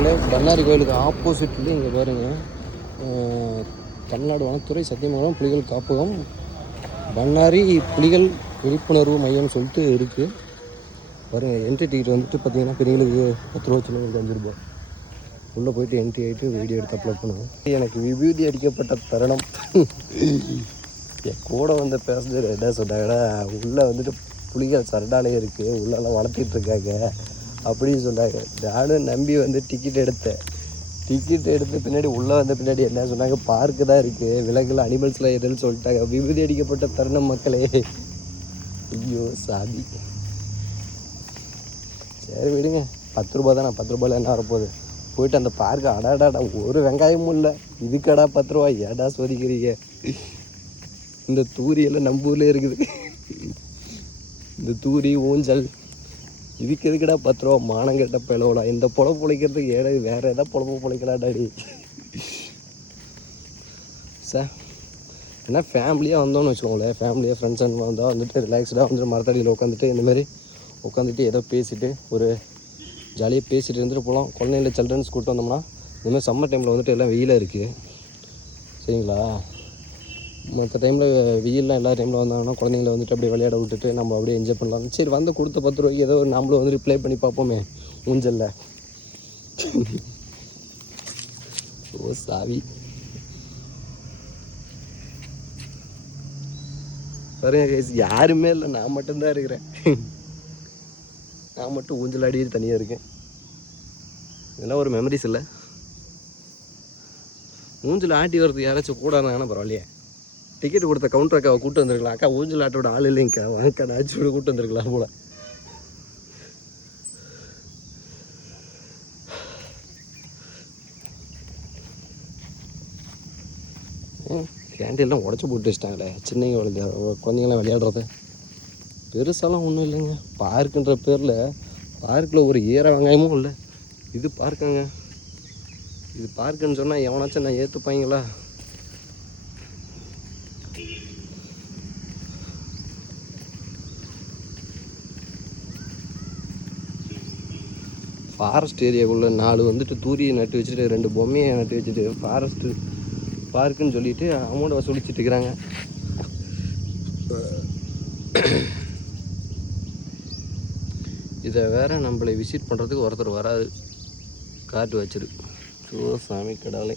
மக்களே, பண்ணாரி கோயிலுக்கு ஆப்போசிட்லேயே இங்கே பாருங்கள், தமிழ்நாடு வனத்துறை சத்தியமங்கலம் புலிகள் காப்பகம் பண்ணாரி புலிகள் விழிப்புணர்வு மையம்னு சொல்லிட்டு இருக்குது பாருங்கள். என்ட்ரி டிக்கெட் வந்துட்டு பார்த்தீங்கன்னா பெரியங்களுக்கு 10 ரூபா, சின்னங்களுக்கு 5 ரூபா. உள்ளே போய்ட்டு என்ட்ரி ஆகிட்டு வீடியோ எடுத்து அப்லோட் பண்ணுவேன். எனக்கு விபூதி அடிக்கப்பட்ட தருணம். என் கூட வந்த பேசஞ்சர் என்ன சொன்னாங்கன்னா, உள்ளே வந்துட்டு புலிகள் சரடாலே இருக்குது, உள்ளெல்லாம் வளர்த்திட்டு இருக்காங்க அப்படின்னு சொன்னாங்க. நானும் நம்பி வந்து டிக்கெட் எடுத்து பின்னாடி உள்ளே வந்த பின்னாடி என்ன சொன்னாங்க, பார்க்கு தான் இருக்குது, விலங்குகள் அனிமல்ஸ்லாம் எதுன்னு சொல்லிட்டாங்க. விபூதி அடிக்கப்பட்ட தருணம் மக்களே. ஐயோ சாமி. சரி விடுங்க, 10 ரூபா தானே, 10 ரூபாயில் என்ன வரப்போகுது. போயிட்டு அந்த பார்க்கு அடாடாடா ஒரு வெங்காயமும் இல்லை, இதுக்கடா 10 ரூபா, ஏடா சோதிக்கிறீங்க. இந்த தூரியெல்லாம் நம்ம ஊர்லேயே இருக்குது. இந்த தூரி ஊஞ்சல் இதுக்கு எதுக்கடா 10 ரூபா, மானங்கெட்ட பிளவுடா. இந்த பொழப்பு பிழைக்கிறதுக்கு ஏடா வேறு எதாவது பொழப்பு பிழைக்கலாடாடி சார். ஏன்னா ஃபேமிலியாக வந்தோன்னு வச்சுக்கோங்களேன், ஃபேமிலியாக ஃப்ரெண்ட்ஸ் அண்ட் வந்தால் வந்துட்டு ரிலாக்ஸ்டாக வந்துட்டு மரத்தடியில் உட்காந்துட்டு இந்தமாரி உட்காந்துட்டு ஏதோ பேசிவிட்டு ஒரு ஜாலியாக பேசிகிட்டு இருந்துட்டு போகலாம். குழந்தைங்கள சில்ட்ரன்ஸ் கூப்பிட்டு வந்தோம்னா இந்தமாதிரி சம்மர் டைமில் வந்துட்டு எல்லாம் வெயிலாக இருக்குது சரிங்களா. மற்ற டைமில் வெயிலெலாம் எல்லா டைமில் வந்தாங்கன்னா குழந்தைங்கள வந்துட்டு அப்படியே விளையாட விட்டுட்டு நம்ம அப்படியே என்ஜாய் பண்ணலாம். சரி வந்து கொடுத்த 10 ரூபாய்க்கு ஏதோ ஒரு நம்மளும் வந்துட்டு ப்ளே பண்ணி பார்ப்போமே ஊஞ்சலில். ஓ சாவி. பாருங்க கைஸ், யாருமே இல்லை, நான் மட்டும்தான் இருக்கிறேன். நான் மட்டும் ஊஞ்சல் ஆடிட்டு தனியாக இருக்கேன். இதெல்லாம் ஒரு மெமரிஸ் இல்லை. ஊஞ்சல் ஆட்டி வரதுக்கு யாராச்சும் கூட இருந்தாங்கன்னா பரவாயில்லையே. டிக்கெட் கொடுத்த கவுண்டர் அக்காவை கூப்பிட்டு வந்துருக்கலாம். அக்கா ஊஞ்சல் ஆட்டோட ஆள் இல்லைங்கக்கா, வாங்கக்கா நாச்சு கூட கூப்பிட்டு வந்துருக்கலாம் போல. கேண்டீன்லாம் உடச்சி போட்டு வச்சிட்டாங்களே, சின்ன குழந்தைங்களாம் விளையாடுறது. பெருசாலாம் ஒன்றும் இல்லைங்க. பார்க்குன்ற பேரில் பார்க்கில் ஒரு ஈர வெங்காயமும் இல்லை. இது பார்க்குங்க, இது பார்க்குன்னு சொன்னால் எவனாச்சும் நான் ஏற்றுப்பாங்களா. ஃபாரஸ்ட் ஏரியாவுக்குள்ளே 4 வந்துட்டு தூரியை நட்டு வச்சுட்டு 2 பொம்மையை நட்டு வச்சுட்டு ஃபாரஸ்ட்டு பார்க்குன்னு சொல்லிவிட்டு அமௌண்ட் வசூலிச்சுட்டு இருக்கிறாங்க. இதை வேறு நம்மளை விசிட் பண்ணுறதுக்கு ஒருத்தர் வராது, காட்டு வச்சிரு. ஸோ சாமி கடவுளே.